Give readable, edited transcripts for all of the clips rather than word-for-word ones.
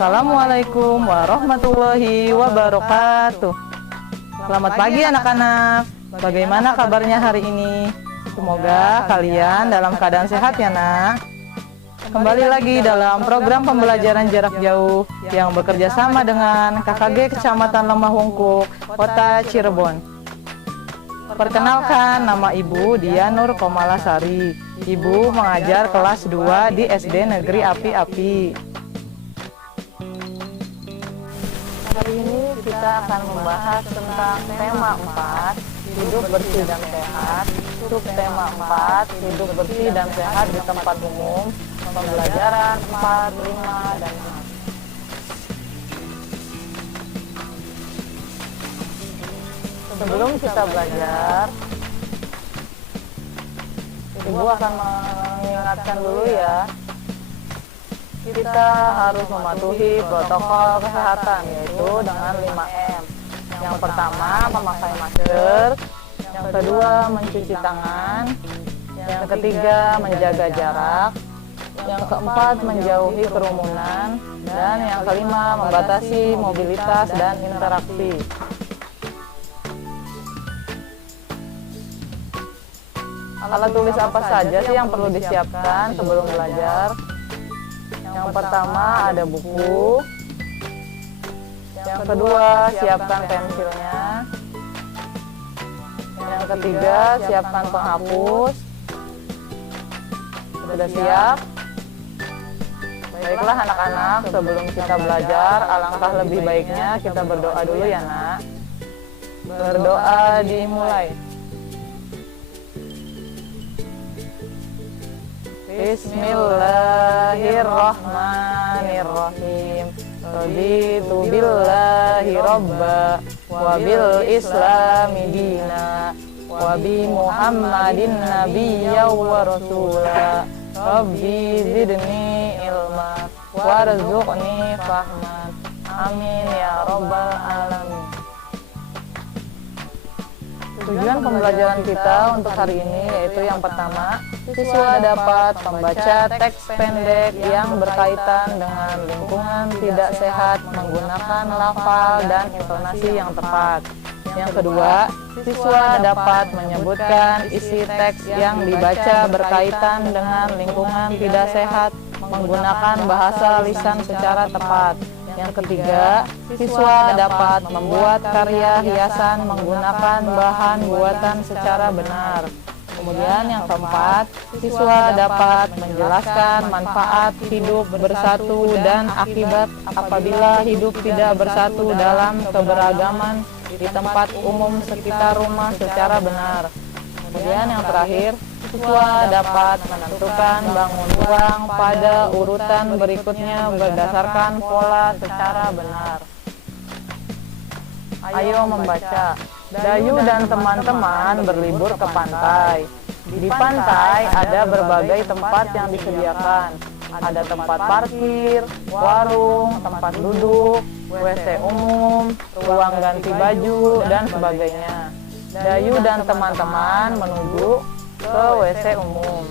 Assalamualaikum warahmatullahi wabarakatuh. Selamat pagi anak-anak. Bagaimana kabarnya hari ini? Semoga kalian dalam keadaan sehat ya nak. Kembali lagi dalam program pembelajaran jarak jauh yang bekerja sama dengan KKG Kecamatan Lemah Wungkuk, Kota Cirebon. Perkenalkan, nama Ibu Dia Nur Komalasari. Ibu mengajar kelas 2 di SD Negeri Api-Api. Hari ini kita akan membahas tentang tema 4, hidup bersih dan sehat. Subtema 4, hidup bersih dan sehat di tempat umum. Pembelajaran 4, 5, dan 6. Sebelum kita belajar, Ibu akan mengingatkan dulu ya, kita harus mematuhi protokol kesehatan, yaitu dengan 5M. Yang pertama, memakai masker. Yang kedua, mencuci tangan. Yang ketiga, menjaga jarak. Yang keempat, menjauhi kerumunan. Dan yang kelima, membatasi mobilitas dan interaksi. Alat tulis apa saja sih yang perlu disiapkan sebelum belajar? Yang pertama ada buku. Yang kedua, siapkan pensilnya. Yang ketiga, siapkan penghapus. Sudah siap? Baiklah anak-anak, sebelum kita belajar, alangkah lebih baiknya kita berdoa dulu ya nak. Berdoa dimulai. Bismillahirrahmanirrahim. Raditu billahi robba wa bil islami dina wa bi muhammadin nabiyya wa rasula. Rabbi zidni ilma warzuqni fahman. Amin ya rabbal alamin. Tujuan pembelajaran kita untuk hari ini yaitu yang pertama, siswa dapat membaca teks pendek yang berkaitan dengan lingkungan tidak sehat menggunakan lafal dan intonasi yang tepat. Yang kedua, siswa dapat menyebutkan isi teks yang dibaca berkaitan dengan lingkungan tidak sehat menggunakan bahasa lisan secara tepat. Yang ketiga, siswa dapat membuat karya hiasan menggunakan bahan buatan secara benar. Kemudian yang keempat, siswa dapat menjelaskan manfaat hidup bersatu dan akibat apabila hidup tidak bersatu dalam keberagaman di tempat umum sekitar rumah secara benar. Kemudian yang terakhir, siswa dapat menentukan bangun ruang pada urutan berikutnya berdasarkan pola secara benar. Ayo membaca. Dayu dan teman-teman berlibur ke pantai. Di pantai ada berbagai tempat yang disediakan. Ada tempat parkir, warung, tempat duduk, WC umum, ruang ganti baju, dan sebagainya. Dayu dan teman-teman menuju ke WC umum.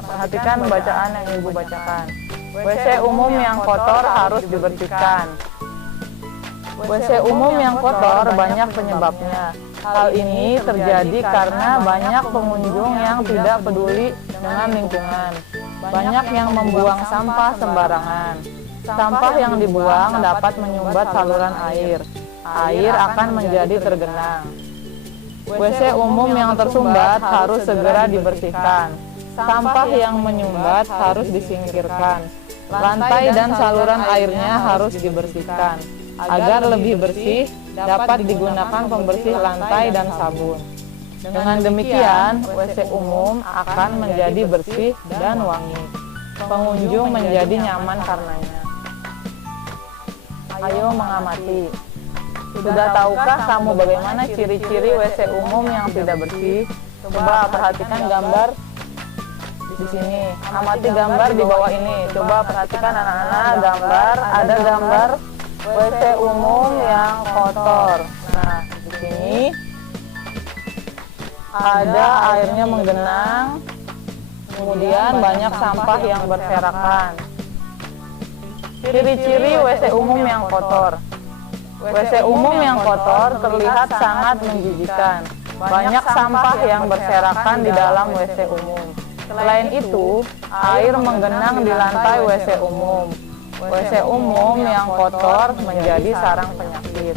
Perhatikan bacaan yang Ibu bacakan. WC umum yang kotor harus dibersihkan. WC umum yang kotor banyak penyebabnya. Hal ini terjadi karena banyak pengunjung yang tidak peduli dengan lingkungan. Banyak yang membuang sampah sembarangan. Sampah yang dibuang dapat menyumbat saluran air. Air akan menjadi tergenang. WC umum yang tersumbat harus segera dibersihkan. Sampah yang menyumbat harus disingkirkan. Lantai dan saluran airnya harus dibersihkan. Agar lebih bersih, dapat digunakan pembersih lantai dan sabun. Dengan demikian, WC umum akan menjadi bersih dan wangi. Pengunjung menjadi nyaman karenanya. Ayo mengamati. Sudah tahukah kamu bagaimana ciri-ciri WC umum yang tidak bersih? Coba perhatikan gambar di sini. Amati gambar di bawah ini. Coba perhatikan anak-anak gambar. Ada gambar WC umum yang kotor. Nah, di sini ada airnya menggenang. Kemudian banyak sampah yang berserakan. Ciri-ciri WC umum yang kotor. WC umum yang kotor terlihat sangat menjijikan. Banyak sampah yang berserakan di dalam WC umum. Selain itu, air menggenang di lantai WC umum. WC umum yang kotor menjadi sarang penyakit.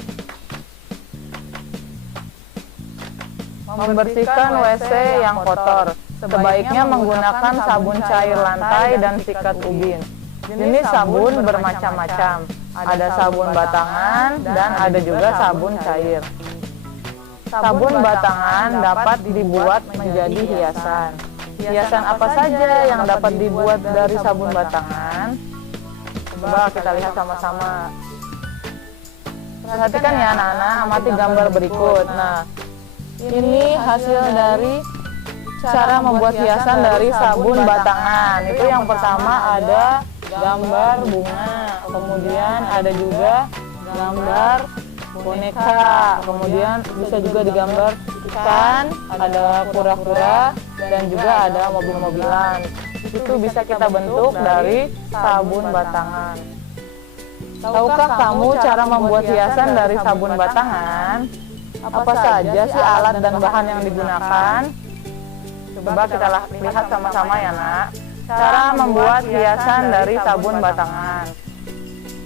Membersihkan WC yang kotor. Sebaiknya menggunakan sabun cair lantai dan sikat ubin. Jenis sabun bermacam-macam. Ada sabun batangan dan ada juga sabun cair. Sabun batangan dapat dibuat menjadi hiasan. Hiasan apa saja yang dapat dibuat dari sabun batangan? Coba kita lihat sama-sama. Perhatikan ya anak-anak, amati gambar berikut. Nah, ini hasil dari cara membuat hiasan dari sabun batangan. Itu yang pertama ada gambar bunga, kemudian ada juga gambar boneka, kemudian bisa juga digambar ikan, ada kura-kura, dan juga ada mobil-mobilan. Itu bisa kita bentuk dari sabun batangan. Tahukah kamu cara membuat hiasan dari sabun batangan? Apa saja sih alat dan bahan yang digunakan? Coba kita lihat sama-sama ya nak. Cara membuat hiasan dari sabun batangan.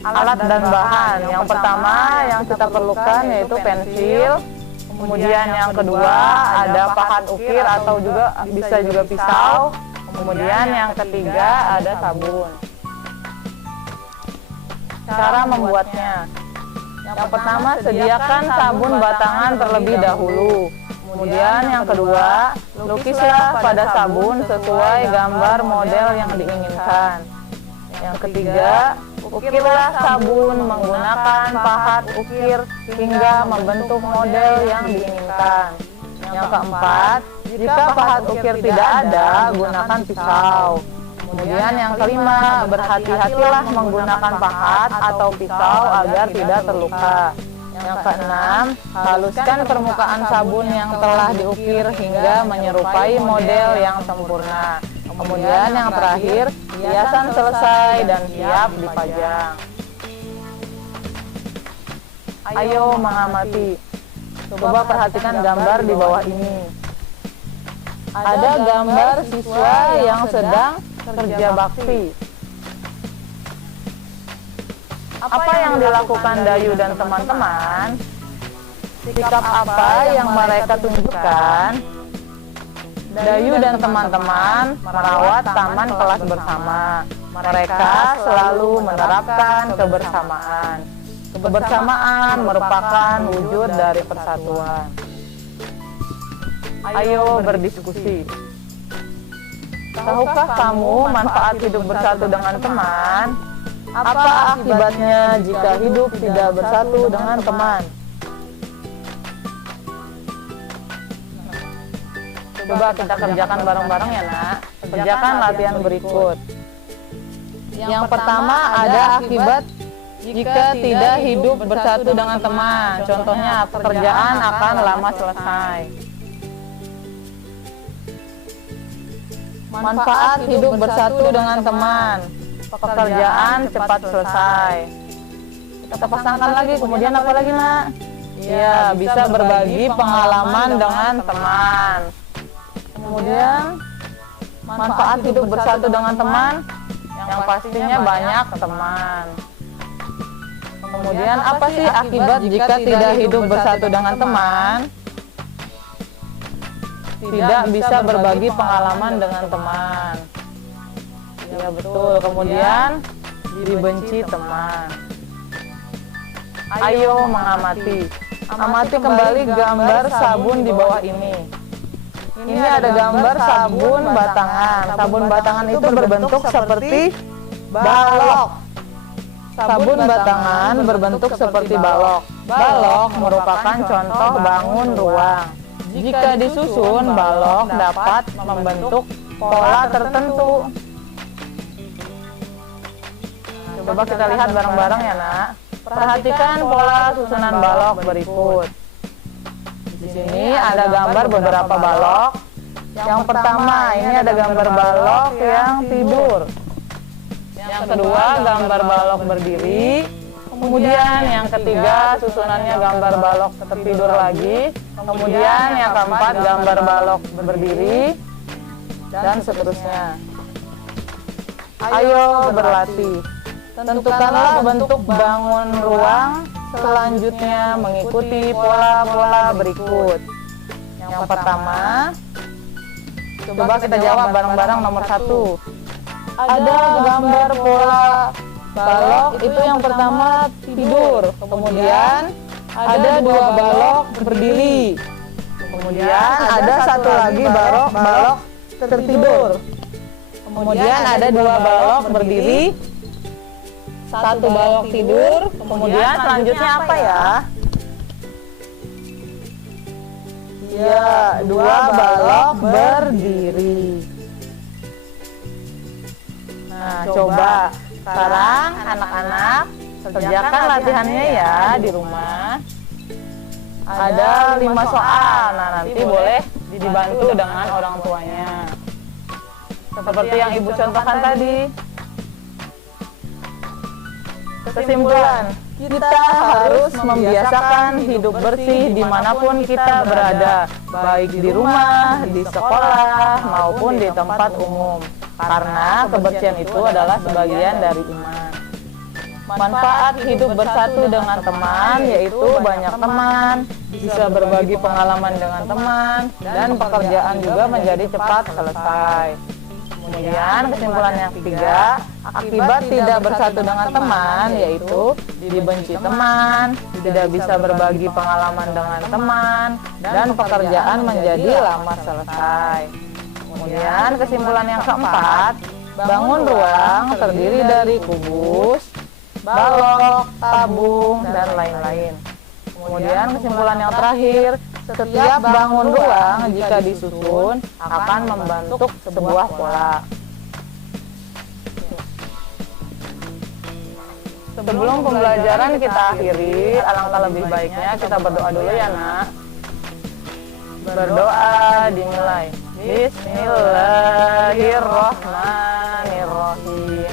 Alat dan bahan. Yang pertama yang kita perlukan yaitu pensil. Kemudian yang kedua ada pahat ukir atau juga bisa juga pisau. Kemudian yang ketiga ada sabun. Cara membuatnya. Yang pertama, sediakan sabun batangan terlebih dahulu. Kemudian yang kedua, lukislah pada sabun sesuai gambar model yang diinginkan. Yang ketiga, ukirlah sabun menggunakan pahat ukir hingga membentuk model yang diinginkan. Yang keempat, jika pahat ukir tidak ada, gunakan pisau. Kemudian yang kelima, berhati-hatilah menggunakan pahat atau pisau agar tidak terluka. Yang keenam, haluskan permukaan sabun yang telah diukir hingga menyerupai model yang sempurna. Kemudian yang terakhir, hiasan selesai dan siap dipajang. Ayo mengamati. Coba perhatikan gambar di bawah ini. Ada gambar siswa yang sedang kerja bakti. Apa yang dilakukan Dayu dan teman-teman? Sikap apa yang mereka tunjukkan? Dayu dan teman-teman merawat taman kelas bersama. Mereka selalu menerapkan kebersamaan. Kebersamaan merupakan wujud dari persatuan. Ayo berdiskusi. Tahukah kamu manfaat hidup bersatu dengan teman? Apa akibatnya jika hidup tidak bersatu dengan teman? Coba kita kerjakan bareng-bareng ya nak. Kerjakan latihan berikut. Yang pertama ada akibat jika tidak hidup bersatu dengan teman. Contohnya pekerjaan akan lama selesai. Manfaat hidup bersatu dengan teman. Pekerjaan cepat selesai. Kita pasangkan lagi, kemudian apa lagi nak? Ya, bisa berbagi pengalaman dengan teman. Kemudian manfaat hidup bersatu dengan teman, yang pastinya banyak teman. Kemudian apa sih akibat jika tidak hidup bersatu dengan teman? Tidak bisa berbagi pengalaman dengan teman. Ya betul. Kemudian dibenci teman. Ayo mengamati. Amati kembali gambar sabun di bawah ini. Ini ada gambar sabun batangan. Sabun batangan itu berbentuk seperti balok. Sabun batangan berbentuk seperti balok. Balok merupakan contoh bangun ruang. Jika disusun, balok dapat membentuk pola tertentu. Coba kita lihat bareng-bareng ya nak. Perhatikan pola susunan balok berikut. Di sini ada gambar beberapa balok. Yang pertama, ini ada gambar balok yang tidur. Yang kedua, gambar balok berdiri. Kemudian yang ketiga, susunannya gambar balok tertidur lagi. Kemudian yang keempat, gambar balok berdiri. Dan seterusnya. Ayo berlatih. Tentukanlah bentuk bangun ruang. Selanjutnya mengikuti pola-pola berikut. Yang pertama, coba kita jawab bareng-barang nomor 1. Ada gambar pola balok, itu yang pertama tidur. Kemudian ada 2 balok berdiri. Kemudian ada satu lagi balok tertidur. Kemudian ada 2 balok berdiri, 1 balok tidur. Kemudian selanjutnya apa ya? Ya, 2 balok berdiri. Nah, coba sekarang anak-anak kerjakan latihannya ya di rumah. Ada 5 soal. Nah, nanti boleh dibantu dengan orang tuanya. Seperti yang Ibu contohkan tadi. Kesimpulan, kita harus membiasakan hidup bersih dimanapun kita berada, baik di rumah, di sekolah, maupun di tempat umum. Karena kebersihan itu adalah sebagian dari iman. Manfaat hidup bersatu dengan teman, yaitu banyak teman, bisa berbagi pengalaman dengan teman, dan pekerjaan juga menjadi cepat selesai. Kemudian kesimpulan yang ketiga, akibat tidak bersatu dengan teman, yaitu dibenci teman, tidak bisa berbagi pengalaman dengan teman, dan pekerjaan menjadi lama selesai. Kemudian kesimpulan yang keempat, bangun ruang terdiri dari kubus, balok, tabung, dan lain-lain. Kemudian kesimpulan yang terakhir, setiap bangun ruang jika disusun akan membentuk sebuah pola. Sebelum pembelajaran kita akhiri, alangkah lebih baiknya kita berdoa dulu ya nak. Berdoa dimulai. Bismillahirrahmanirrahim.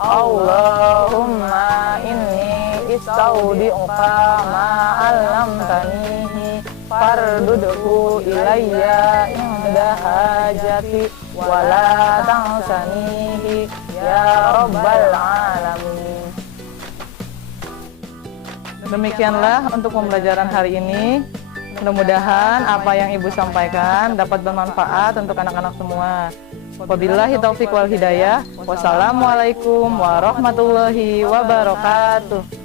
Allahumma inni istaudi'uka ma'allamtanihi fardudhu ilayya inda hajati wala tansanihi ya rabbal alamin. Demikianlah untuk pembelajaran hari ini. Mudah-mudahan apa yang Ibu sampaikan dapat bermanfaat untuk anak-anak semua. Wabillahi taufiq wal hidayah. Wassalamualaikum warahmatullahi wabarakatuh.